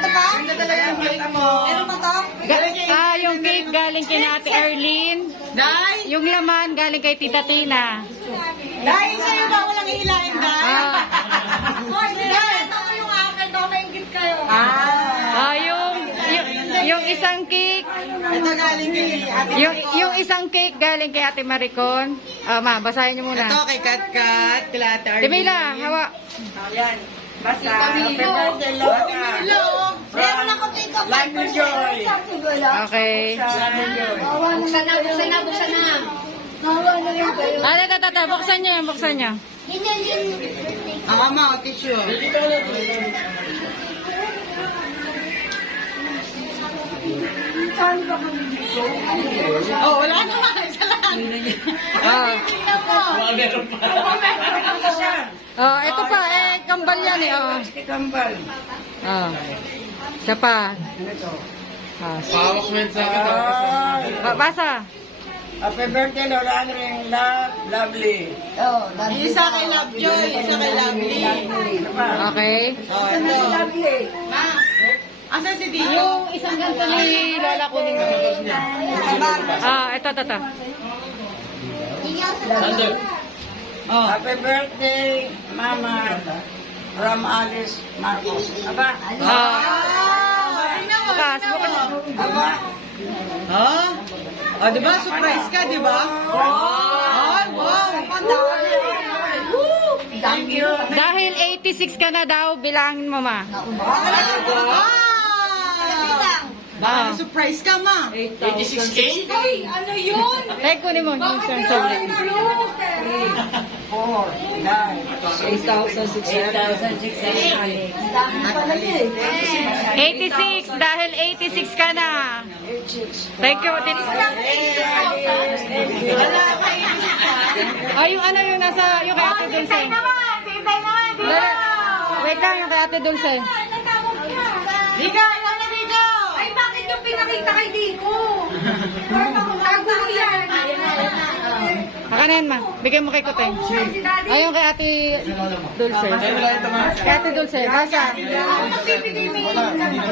Ito pa? Ganda talaga yung cake mo. Meron ba to? Yung cake galing kay Ate Arlene. Day! Yung laman galing kay Tita Tina. Day, sa'yo ba walang hihilain, Day? Ah, Hoy, ito ko yung akin. Baka maingit kayo. yung isang cake. Ito galing kay Ate Yung isang cake galing kay Ate Maricon. Ma, basahin niyo muna. Ito kay Kat Kat, kay Ate Arlene. Jamila, hawa. Ayan. Basta, happy birthday, Lola. Meron ako dito. Life and joy. Okay. Buksan na, buksan na, buksan na. Nawa na rin kayo. Tata, buksan niyo yan, buksan niyo. Ang mama, tissue. Oh, wala naman. Isa lang. Ah. Tingnan mo. Oh, ito pa, kambal yan eh. Oh. Kambal. Oh. Siya pa. Pawak mo yun sa akin. Basa. Happy birthday, Lola Andring. Love, lovely. Isa kay Love Joy, isa kay Lovely. Okay. Oh, ito. Ma, asan si Dino? Yung isang ganito ni Lola kunin mo. Ito. Under. Oh. Happy birthday, Mama. From Alice Marcos. Aba. Bukas. Aba. Ha? Oh, diba? Surprise ka, diba? Ay, wow. Thank you. Dahil 86 ka na daw, bilangin mo, ma. Baka surprise ka, ma. 86K? Ay, ano yun? Kunin mo yung isang sobra. 86, dahil 86 ka na. Thank you. Yung ano yung nasa, yung kay Ate Dulce. Wait lang, yung kay Ate Dulce. Dika, ilan na Dika? Ay, bakit yung pinakita kay Diko? Tago mo yan. Makanan ma, bigay mo kay Kote. Yung kay Ate Dulce. Kay Ate Dulce, basa.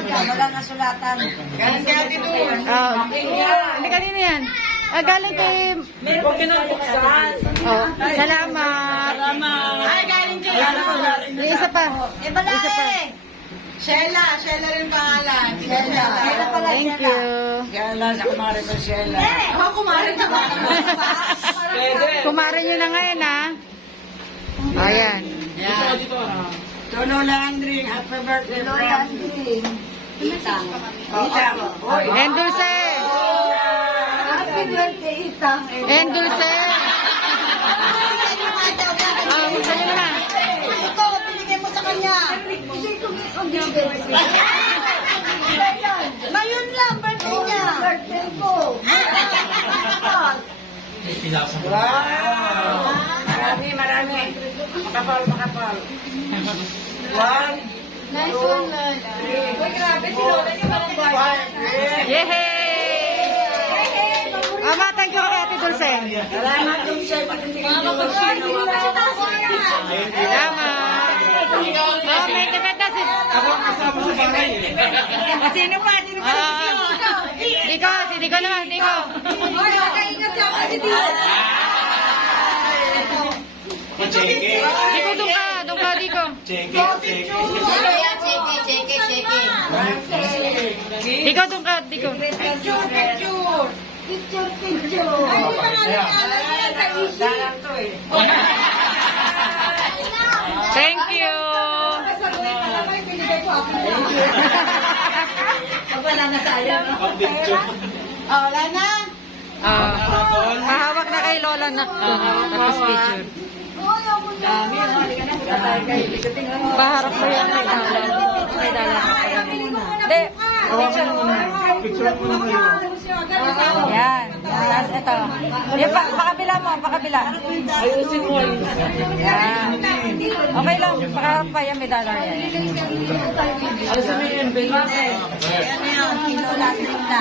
Wala na sulatan. Galing kay Ate Dul. Hindi kanina yan. Galing kay... Huwag ka nang buksan. Salamat. Ay, galing kay Yung isa pa. Isa pa. Sheila. Sheila rin pangalan. Sheila pala. Thank you. Sheila, sa kumari ko Sheila. Ako, kumari na ba? Kumarin nyo na ngayon, ha? Ayan. Yan. To Lola Andring, happy birthday, friend. Itang. And Dulce. Happy birthday, Itang. And Dulce. Buksan nyo naman. Ito, pinigay mo sa kanya. Ngayon lang, birthday niya. Birthday ko. Wow! Marami. Makapal. One. Nice one, Lola. Uy, grabe si Lola niya parang Yehey! Thank you kay Ate Dulce. Salamat yung siya, patindigin niyo kung sino. Salamat. May dependa si... Ako ang kasama sa bahay. Sino pa? Diko, si Diko naman, Diko. Uy, nakaingat siya kasi Diko. Cheke. Diko, doon ka, Diko. Cheke. Diko, doon ka, Diko. Picture. Ay, yung pangalan niya sa isi. Thank you. Wala na tayo. Oh, wala na. Mahawak na kay Lola na. Tapos picture. Paharap mo yan kay Lola. Kay Lola. Hindi. Picture mo na kayo. Yan. Tapos ito. Yan, pakabila mo, pakabila. Ayusin mo. Yan. Okay lang, pakarap pa yan, may dollar yan. Ayusin mo yun, Bella. Yan na yun, kilo natin na.